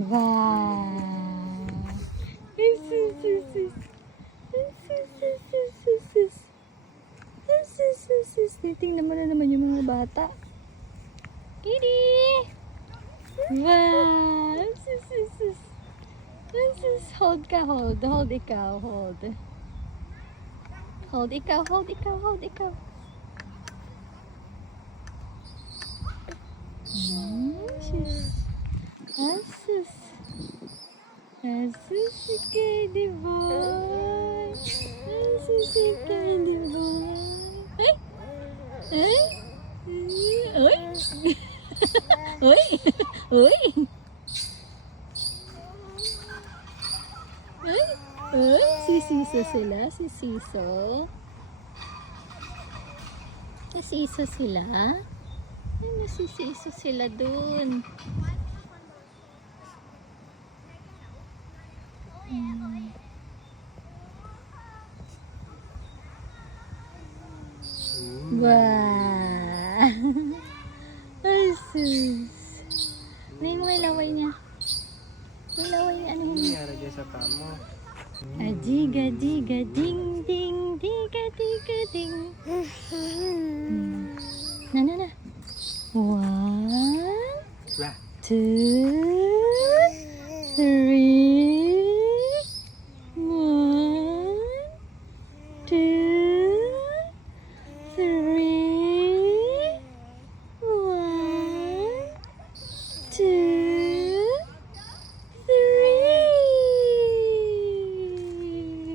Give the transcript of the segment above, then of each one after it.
Wow! Tingnan mo na naman yung mga bata. Kitty! Wow! Hold ka, hold. Hold ikaw, hold. Hold ikaw, hold ikaw, hold ikaw. Asus. Asus si Candy Boy. Asus si Candy Boy. Ay! Ay! Uy! Uy! Ay! Ay! Sisiso sila? Sisiso? Nasisiso sila? Ay, nasisiso sila dun. Wow! Ay, sus. Ano yung mga laway niya? Yung laway niya, ano yun? Nangyari dyan sa pamo. Adiga, diga, ding, ding, diga, diga, ding. Na. 1, Wah! 2, 3. 1, 2, 3. 1, 2, 3.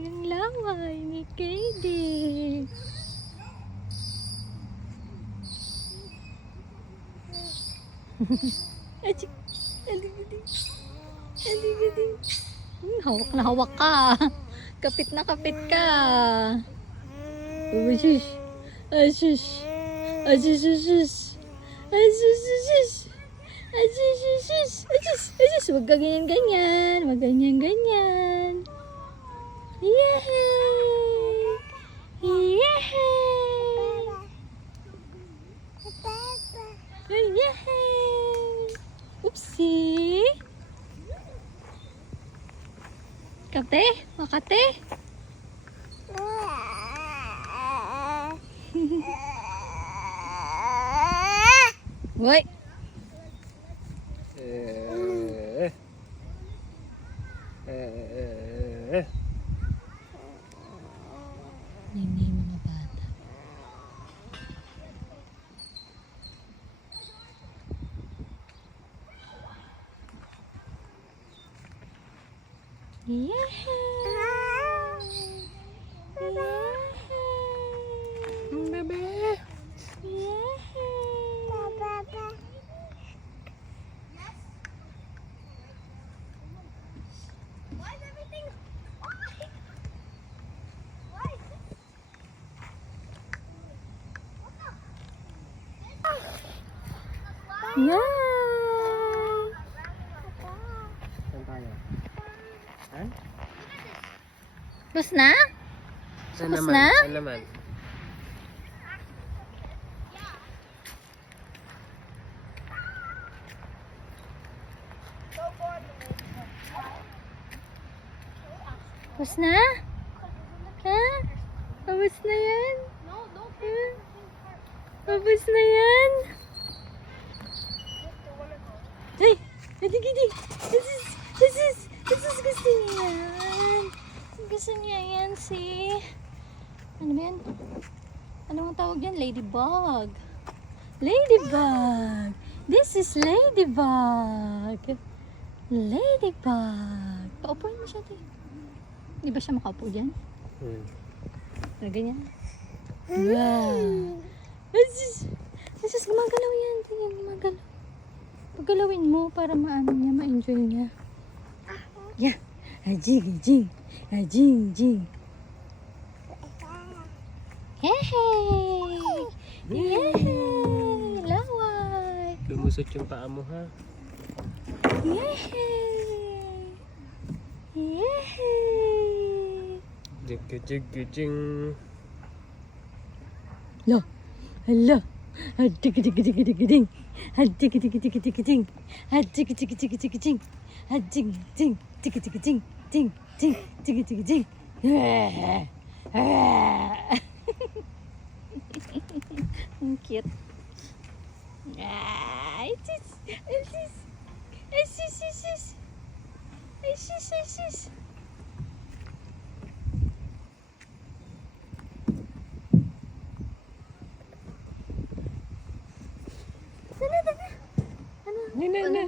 Ang laway ni Katie. Achik! Aligidi! Aligidi! Hawak na hawak ka! Kapit na kapit ka! Ashish! Ashish! Ashish! Ashish! Ashish! Ashish! Ashish! Huwag ka ganyan-ganyan! Huwag ganyan-ganyan! Yehey! Yehey! Yehey! Oopsie! Kate? Makate? Woy! Nini mga bata. Bebe! Yeah! Saan tayo? Han? Bus na? Saan Tapos naman? na? Saan naman? Bus na? Ha? Pabus na yan? Ha? Pabus na yan? Ay! Adig! This is gusto niya yan. Gusto niya yan si... Ano ba yan? Ano ang tawag yan? Ladybug. Ladybug! This is Ladybug. Ladybug. Paupuin mo siya, te. Di ba siya makaupo dyan? Na ganyan? Wow! Asus, gumagalaw yan. Tingnan, gumagalaw. Paggalawin mo para maano niya, ma-enjoy niya. Yeah. Ajing. Yehey! Yehey! Laway! Lumusot yung paa mo, ha? Yehey! Yehey! Jig-jig-jig-jing. Hala! Dig-dig-dig-dig-ding! Hajing, jing, jing, jing, jing. Hajing, jing, jing, jing, jing. Hajing, jing, jing, jing, jing. Jing, jing, jing, jing, jing. Ang cute. Isis, Isis, Isis, Isis, Isis, Isis. Sana, sana. Ano? Na.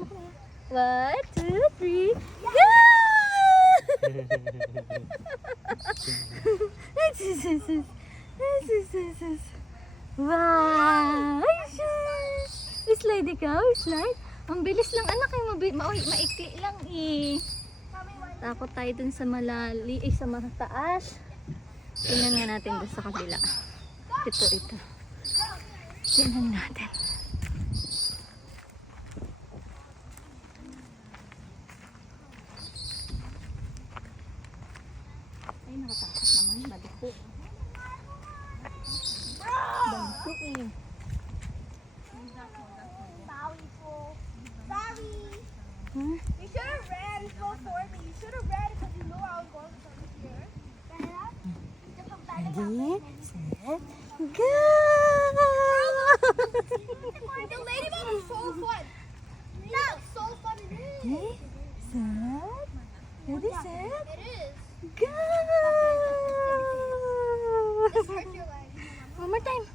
1, 2, 3. Go! Wow! Ay, sus! Slide ikaw, slide. Ang bilis lang anak, maikli lang eh. Takot tayo dun sa sa mataas. Tingnan nga natin dun sa kabila. Ito. Tingnan natin. Ay, nakatakot naman. Badiko. Badiko eh. Sorry. Huh? You should have ran before me. You should have ran because you knew I was going from here. Ready, set, go! The ladybug is so fun. No, so fun it is. Ready, set, ready, set, It is. go! This hurts your leg. One more time.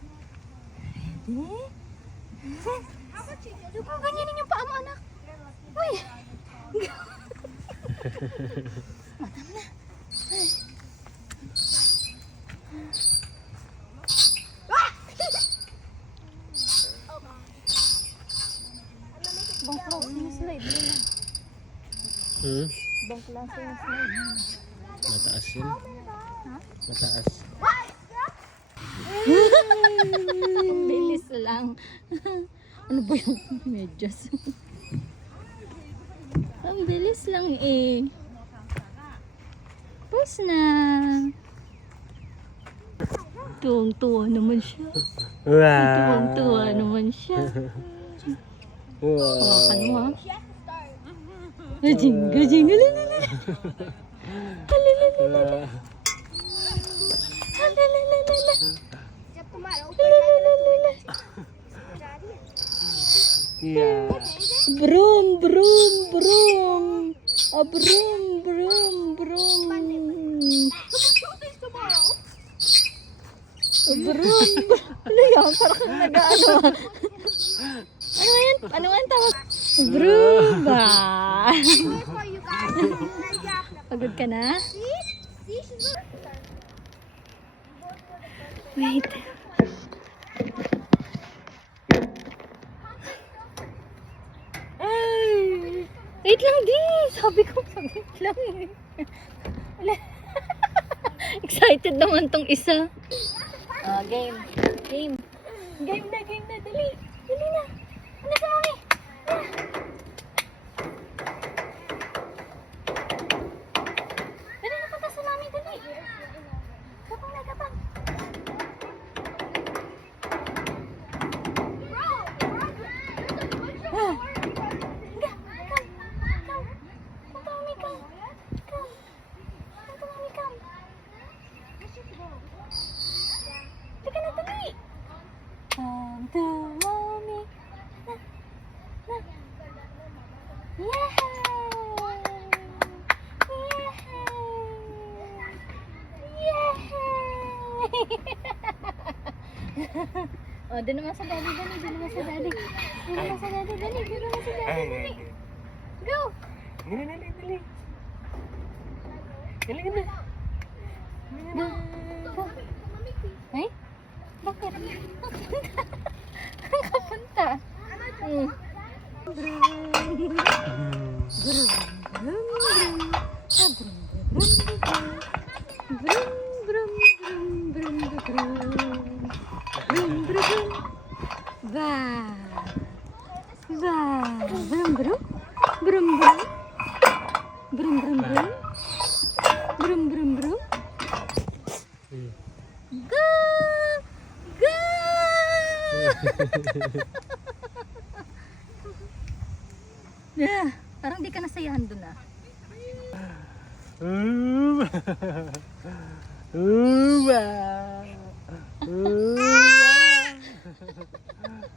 Ready, set. How about you just Huwag ganyanin yung paa mo, anak. Uy! Matam na. Bang klase yung slide mo na. Bang klase yung slide mo. Mataas yun. Ha? Mataas. Ang bilis lang. Ano ba yung medyas? Ang bilis lang eh. Pause na. Tuwang-tuwa naman siya. Wow. Tuwang-tuwa naman siya. Hawakan mo ha. she has to start. Gajing, gajing. Halalala. Halalala. Halalala. Jump to my open. Halalala. Yeah. Broom, broom, broom. A broom, broom, broom. Tuesday's tomorrow. A broom. Ano yan? Parang kang nag-ano. Ano yan? Ano nga ang tawag? Broom ba? Good for you guys. Pagod ka na? See? See? She's good. Wait. Ay! Wait lang di! Sabi ko, saglit lang eh. Wala. Excited naman tong isa. Game. Game. Game na, game na. Dali. Dali na. Ano ka, mami? Dali na, punta sa mami. Dali. Kapang na, kapang. Ah. Come to mommy. Na. Oh, doon naman sa daddy, dali. Doon naman sa daddy. Doon naman sa daddy, dali. Doon naman sa daddy, dali. Go! Dali. Dali. Go. Go. Ay? Bakit? Kapunta. Hmm. Go! Go! nandun na. Uwa. Uwa. Uwa.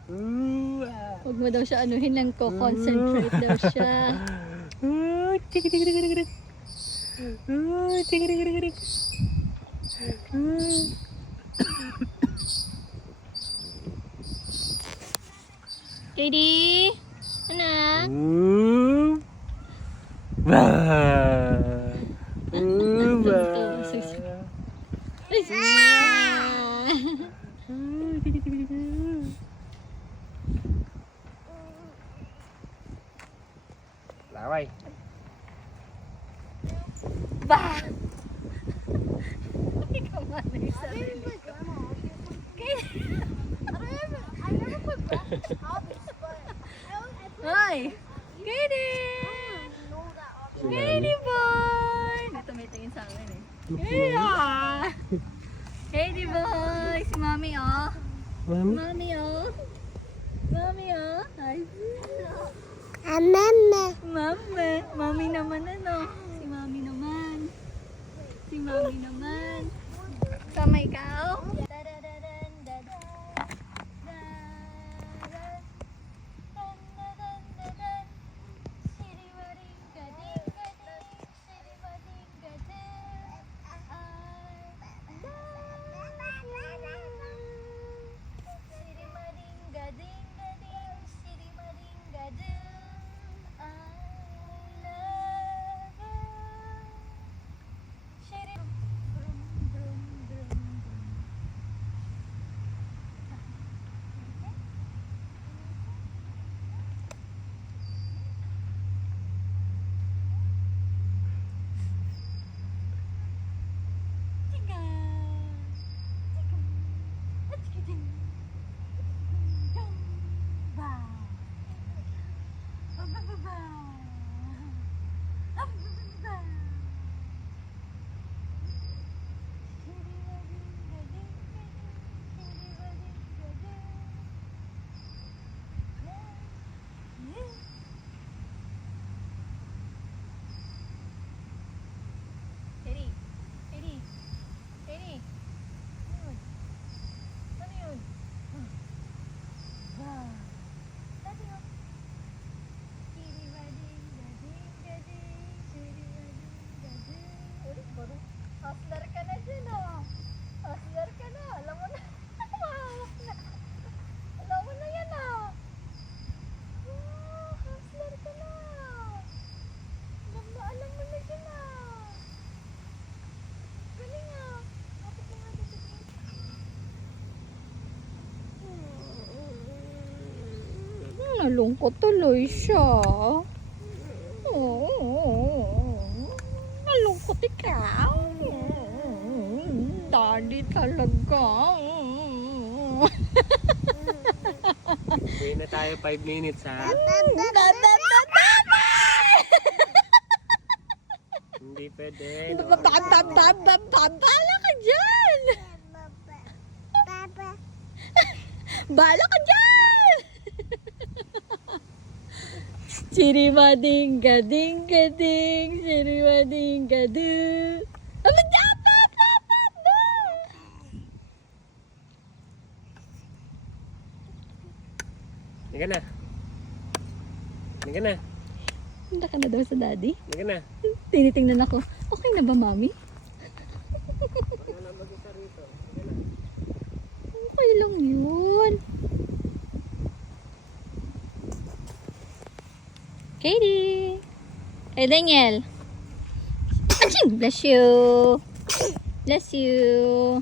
Uwa. Huwag mo daw siya anuhin lang ko. Concentrate daw siya. Tigri-gri-gri-gri. Tigri-gri-gri-gri. Katie? Anak? Uwa. Uwa. Ay, Laway. Bah! Ikaw nga na yung sarili ko. I never put grandma's hobbies, but I put Hoy! Katie! know that option. Katie boy! Dito may tingin sa akin eh. Yeah! Katie boy! Si Mami oh! Mami. Mami oh! Mami oh! Hi! Mama. Mami! Mami naman ano? Si Mami naman. Si Mami naman. Sama ikaw? Katie! Katie! Katie! Ano yun? Ano yun? Wow! Dati oh! Ulit ba rin? Hustler ka na dyan oh! Hustler ka na! Alam mo na! Mahawak na! Alam mo na yan oh! Hustler ka na! Alam mo na dyan ah! Galing ah! Kapit mo nga dito nalungkot tuloy siya. Nalungkot ikaw. Daddy talaga. Uwi na tayo 5 minutes ha. Hindi pwede. Bala ka dyan! Bala ka dyan! Sirimading-gading-gading, sirimading-gading. Ano dyan? Hindi na. Hindi na. Handa ka na daw sa daddy? Hindi na. Tinitingnan ako. Okay na ba, mami? Okay lang yun. Katie! Hey, Daniel! Aching! Bless you! Bless you!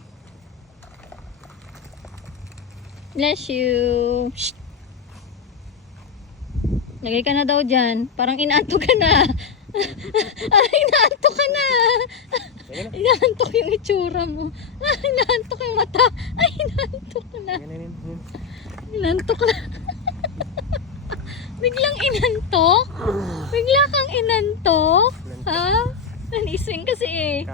Bless you! Shh! Lagay ka na daw dyan. Parang inaantok ka na. Inaantok ka na. Inaantok yung itsura mo. Inaantok yung mata. Ay, inaantok ka na. Inantok na. Biglang inantok? Bigla kang inantok? Ha? Nanising kasi eh.